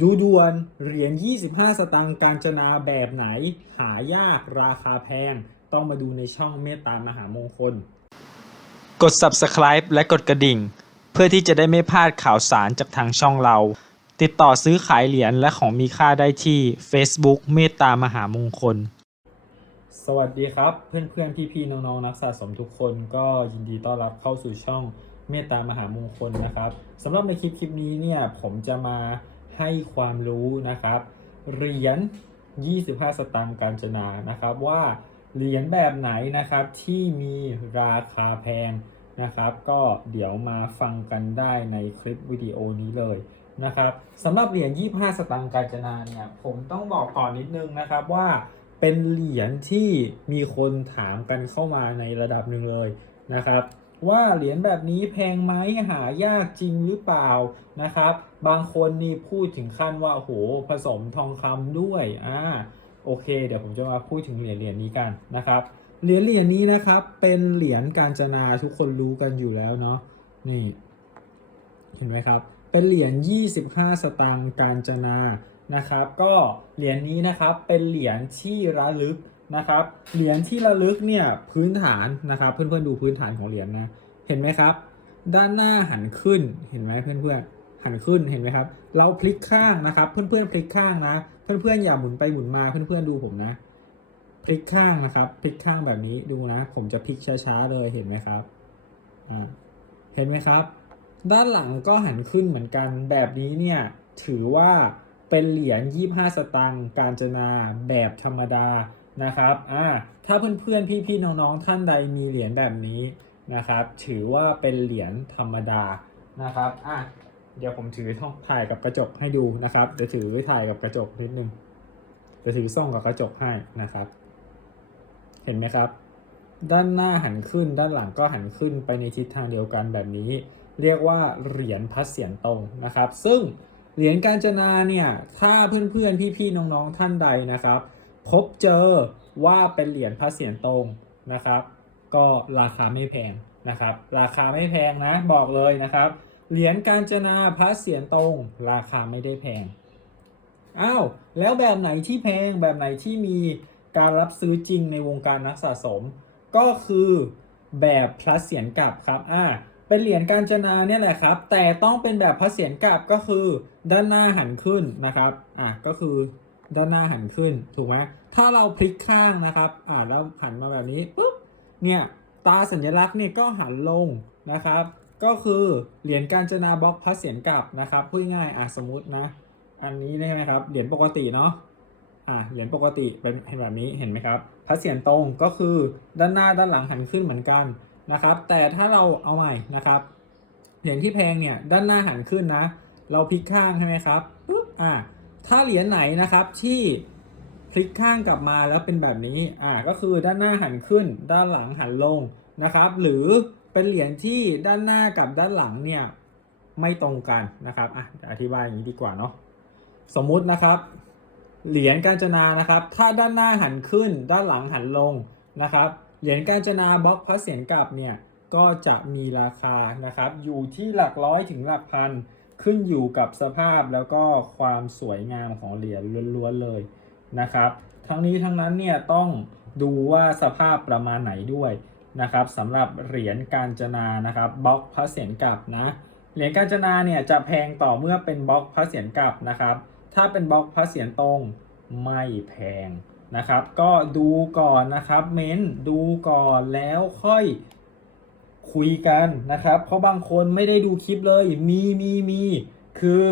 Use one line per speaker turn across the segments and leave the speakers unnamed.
ดูด่วนเหรียญ 25 สตางค์การจนาแบบไหน หายากราคาแพง ต้องมาดูในช่องเมตตามหามงคล กด subscribe และกดกระดิ่ง เพื่อที่จะได้ไม่พลาดข่าวสารจากทางช่องเรา ติดต่อซื้อขายเหรียญและของมีค่าได้ที่ Facebook เมตตามหามงคล สวัสดีครับ เพื่อนๆ พี่ๆ น้องๆ นักสะสมทุกคนก็ยินดีต้อนรับเข้าสู่ช่องเมตตามหามงคลนะครับสำหรับในคลิปคลิปนี้เนี่ยผมจะมา ให้ความรู้นะครับ เหรียญ 25 สตางค์การจนานะครับว่าเหรียญแบบไหนนะครับที่มีราคาแพงนะครับ ก็เดี๋ยวมาฟังกันได้ในคลิปวิดีโอนี้เลยนะครับสำหรับเหรียญ 25 สตางค์การจนาเนี่ยผมต้องบอกก่อนนิดนึงนะครับว่าเป็นเหรียญที่มีคนถามกันเข้ามาในระดับหนึ่งเลยนะครับ ว่าเหรียญแบบนี้แพงไหมหายากจริงหรือเปล่านะครับ บางคนนี่พูดถึงขั้นว่าโหผสมทองคำด้วยอ่าโอเค เดี๋ยวผมจะมาพูดถึงเหรียญเหรียญนี้กันนะครับเหรียญเหรียญนี้นะครับเป็นเหรียญการจนาทุกคนรู้กันอยู่แล้วเนาะนี่เห็นไหมครับ เป็นเหรียญ 25 สตางค์การจนานะครับ ก็เหรียญนี้นะครับเป็นเหรียญที่ระลึก นะครับ เหรียญที่ระลึกเนี่ยพื้นฐานนะครับ เพื่อนๆดูพื้นฐานของเหรียญนะ เห็นไหมครับ ด้านหน้าหันขึ้นเห็นไหมเพื่อนๆหันขึ้นเห็นไหมครับ เราพลิกข้างนะครับ เพื่อนๆพลิกข้างนะ เพื่อนๆอย่าหมุนไปหมุนมาเพื่อนๆดูผมนะพลิกข้างนะครับพลิกข้างแบบนี้ดูนะ ผมจะพลิกช้าๆเลยเห็นไหมครับอ่าเห็นไหมครับ ด้านหลังก็หันขึ้นเหมือนกันแบบนี้เนี่ยถือว่าเป็นเหรียญ25 สตางค์การจนาแบบธรรมดา นะครับอ่าถ้าเพื่อนๆ พี่ๆ น้องๆ ท่านใดมีเหรียญแบบนี้นะครับ ถือว่าเป็นเหรียญธรรมดานะครับอะเดี๋ยวผมถือท่องถ่ายกับกระจกให้ดูนะครับเดี๋ยวถือถ่ายกับกระจกนิดนึงเดี๋ยวถือส่องกับกระจกให้นะครับ เห็นไหมครับ ด้านหน้าหันขึ้น ด้านหลังก็หันขึ้นไปในทิศทางเดียวกันแบบนี้ เรียกว่าเหรียญพัดเสียนตรงนะครับ ซึ่งเหรียญการจนาเนี่ยถ้าเพื่อนๆพี่ๆน้องๆท่านใดนะครับ พบเจอว่าเป็นเหรียญพัดเสียนตรงนะครับ ก็ราคาไม่แพงนะครับ ราคาไม่แพงนะบอกเลยนะครับ เหรียญการจนาพัดเสียนตรง ราคาไม่ได้แพงอ้าวแล้วแบบไหนที่แพงแบบไหนที่มีการรับซื้อจริงในวงการนักสะสม ก็คือแบบพลัสเสียนกลับครับอ่าเป็นเหรียญการจนาเนี่ยแหละครับ แต่ต้องเป็นแบบพลัสเสียนกลับก็คือด้านหน้าหันขึ้นนะครับอะก็คือ ด้านหน้าหันขึ้นถูกไหมถ้าเราพลิกข้างนะครับ อ่าแล้วหันมาแบบนี้ปุ๊บเนี่ยตาสัญลักษณ์เนี่ยก็หันลงนะครับ ก็คือเหรียญการจนาบล็อกพลัสเสียนกลับนะครับพูดง่ายๆอะสมมุตินะ อันนี้ใช่ไหมครับเหรียญปกติเนาะอะเหรียญปกติเป็นเห็นแบบนี้เห็นไหมครับพัดเสียนตรงก็คือด้านหน้าด้านหลังหันขึ้นเหมือนกันนะครับ แต่ถ้าเราเอาใหม่นะครับเหรียญที่แพงเนี่ยด้านหน้าหันขึ้นนะ เราพลิกข้างใช่ไหมครับปุ๊บอะ ถ้าเหรียญไหนนะครับที่พลิกข้างกลับมาแล้วเป็นแบบนี้ อะก็คือด้านหน้าหันขึ้น ด้านหลังหันลงนะครับ หรือเป็นเหรียญที่ด้านหน้ากับด้านหลังเนี่ยไม่ตรงกันนะครับ อะอธิบายอย่างนี้ดีกว่าเนาะ สมมุตินะครับ เหรียญกาญจนานะครับ ถ้าด้านหน้าหันขึ้น ด้านหลังหันลงนะครับ เหรียญกาญจนาบล็อกพระเสียรกลับเนี่ย ก็จะมีราคานะครับ อยู่ที่หลักร้อยถึงหลักพัน ขึ้นอยู่กับสภาพแล้วก็ความสวยงามของเหรียญล้วนๆเลยนะครับ ทั้งนี้ทั้งนั้นเนี่ยต้องดูว่าสภาพประมาณไหนด้วยนะครับสำหรับเหรียญกาญจนานะครับบล็อกพระเสียรกลับนะเหรียญกาญจนาเนี่ยจะแพงต่อเมื่อเป็นบล็อกพระเสียรกลับนะครับ ถ้าเป็นบล็อกพระเสียรตรงไม่แพงนะครับ ก็ดูก่อนนะครับ เม้นดูก่อนแล้วค่อย คุยกันนะครับ เพราะบางคนไม่ได้ดูคลิปเลย มีมีมีคือ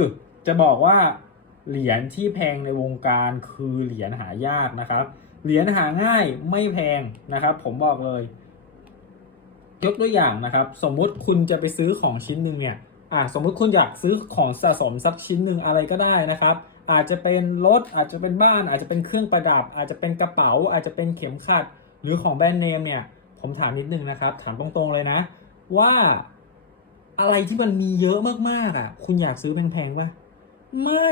จะบอกว่าเหรียญที่แพงในวงการคือเหรียญหายากนะครับ เหรียญหาง่ายไม่แพงนะครับ ผมบอกเลย ยกตัวอย่างนะครับ สมมุติคุณจะไปซื้อของชิ้นหนึ่งเนี่ยอ่าสมมุติคุณอยากซื้อของสะสมสักชิ้นหนึ่งอะไรก็ได้นะครับ อาจจะเป็นรถอาจจะเป็นบ้าน อาจจะเป็นเครื่องประดับ อาจจะเป็นกระเป๋า อาจจะเป็นเข็มขัด หรือของแบรนด์เนมเนี่ย ผมถามนิดนึงนะครับ ถามตรงๆเลยนะ ว่าอะไรที่มันมีเยอะมากๆอะ คุณอยากซื้อแพงๆป่ะ ไม่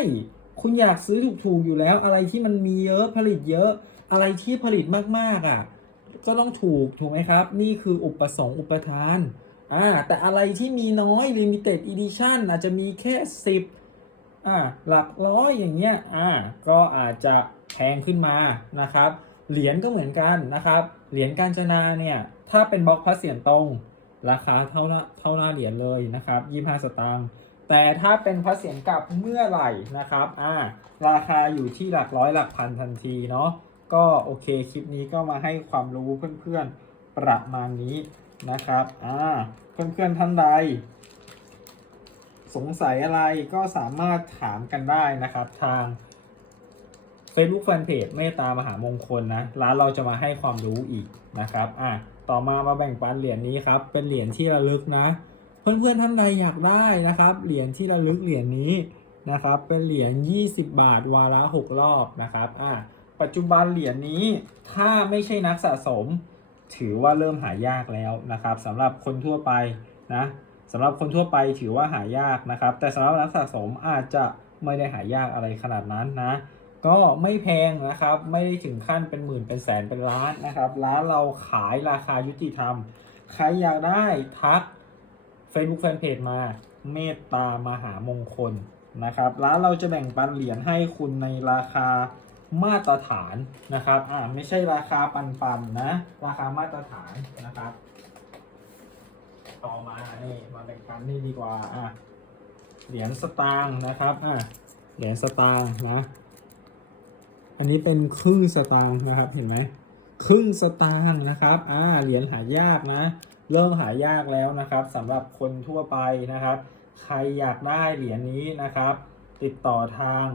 คุณอยากซื้อถูกๆอยู่แล้ว อะไรที่มันมีเยอะผลิตเยอะ อะไรที่ผลิตมากๆอะ ก็ต้องถูกถูกไหมครับ นี่คืออุปสงค์อุปทานอ่าแต่อะไรที่มีน้อย limited edition อาจจะมีแค่ 10อ่าหลักร้อยอย่างเงี้ยอ่าก็อาจจะแพงขึ้นมานะครับ เหรียญก็เหมือนกันนะครับ เหรียญกาญจนาเนี่ย ถ้าเป็นบล็อกพระเสียรตรง ราคาเท่าเท่าหน้าเหรียญเลยนะครับ25สตางค์แต่ถ้าเป็นพระเสียรกลับเมื่อไหร่นะครับอ่าราคาอยู่ที่หลักร้อยหลักพันทันทีเนาะก็โอเคคลิปนี้ก็มาให้ความรู้เพื่อนๆประมาณนี้นะครับอ่าเพื่อนๆท่านใด สงสัยอะไรก็สามารถถามกันได้นะครับทาง Facebook Fanpage เมตตามหามงคลนะร้านเราจะมาให้ความรู้อีกนะครับอะต่อมามาแบ่งปันเหรียญนี้ครับ เป็นเหรียญที่ระลึกนะ เพื่อนๆท่านใดอยากได้นะครับ เหรียญที่ระลึกเหรียญนี้นะครับ เป็นเหรียญ 20 บาท วาระ 6 รอบนะครับอะปัจจุบันเหรียญนี้ถ้าไม่ใช่นักสะสม ถือว่าเริ่มหายากแล้วนะครับสำหรับคนทั่วไปนะสำหรับคนทั่วไปถือว่าหายากนะครับ แต่สำหรับนักสะสมอาจจะไม่ได้หายากอะไรขนาดนั้นนะ ก็ไม่แพงนะครับ ไม่ได้ถึงขั้นเป็นหมื่นเป็นแสนเป็นล้านนะครับร้านเราขายราคายุติธรรม ใครอยากได้ทัก Facebook Fanpage มาเมตตามหามงคลนะครับร้านเราจะแบ่งปันเหรียญให้คุณในราคามาตรฐานนะครับอ่าไม่ใช่ราคาปันๆนะ ราคามาตรฐานนะครับ ต่อมานี่มาแบ่งปันนี่ดีกว่าอะเหรียญสตางค์นะครับอะเหรียญสตางค์นะ อันนี้เป็นครึ่งสตางค์นะครับเห็นไหมครึ่งสตางค์นะครับอ่าเหรียญหายากนะ เริ่มหายากแล้วนะครับสำหรับคนทั่วไปนะครับ ใครอยากได้เหรียญนี้นะครับ ติดต่อทาง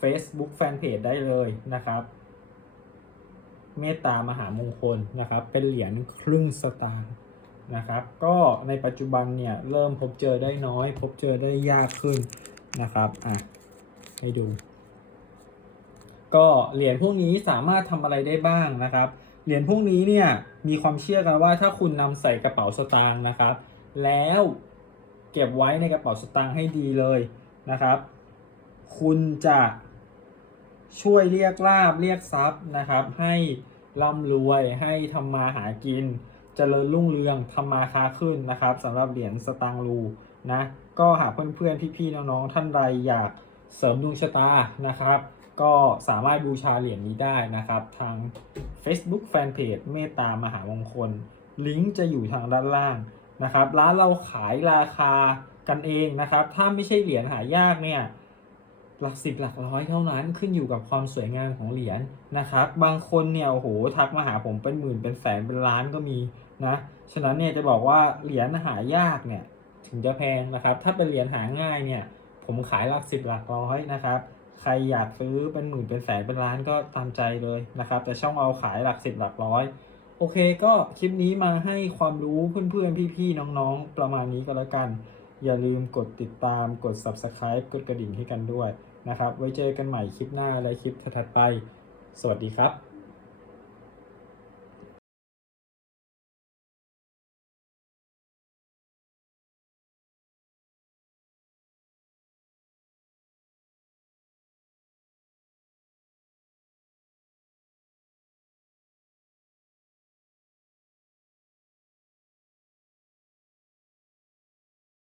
Facebook Fanpage ได้เลยนะครับ เมตตามหามงคลนะครับ เป็นเหรียญครึ่งสตางค์นะครับ ก็ในปัจจุบันเนี่ยเริ่มพบเจอได้น้อย พบเจอได้ยากขึ้นนะครับอะให้ดู ก็เหรียญพวกนี้สามารถทำอะไรได้บ้างนะครับ เหรียญพวกนี้เนี่ยมีความเชื่อกันว่าถ้าคุณนำใส่กระเป๋าสตางค์นะครับ แล้วเก็บไว้ในกระเป๋าสตางค์ให้ดีเลยนะครับ คุณจะช่วยเรียกลาบเรียกทรัพย์นะครับ ให้ร่ำรวยให้ทำมาหากินเจริญรุ่งเรืองทำมาค้าขึ้นนะครับสำหรับเหรียญสตางค์รูนะก็หากเพื่อนๆพี่ๆน้องๆท่านใดอยากเสริมดวงชะตานะครับ ก็สามารถบูชาเหรียญนี้ได้นะครับ ทาง Facebook Fanpage เมตตามหามงคล ลิงก์จะอยู่ทางด้านล่างนะครับ ร้านเราขายราคากันเองนะครับ ถ้าไม่ใช่เหรียญหายากเนี่ยหลักสิบหลักร้อยเท่านั้นขึ้นอยู่กับความสวยงามของเหรียญนะครับ บางคนเนี่ยโอ้โหทักมาหาผมเป็นหมื่นเป็นแสนเป็นล้านก็มีนะฉะนั้นเนี่ยจะบอกว่าเหรียญหายากเนี่ยถึงจะแพงนะครับ ถ้าเป็นเหรียญหาง่ายเนี่ยผมขายหลักสิบหลักร้อยนะครับ ใครอยากซื้อเป็นหมื่นเป็นแสนเป็นล้านก็ตามใจเลยนะครับ แต่ช่องเอาขายหลักสิบหลักร้อย โอเคก็คลิปนี้มาให้ความรู้เพื่อนๆ พี่ๆ น้องๆ ประมาณนี้ก็แล้วกัน อย่าลืมกดติดตามกด subscribe กดกระดิ่งให้กันด้วยนะครับ ไว้เจอกันใหม่คลิปหน้าและคลิปถัดไป สวัสดีครับ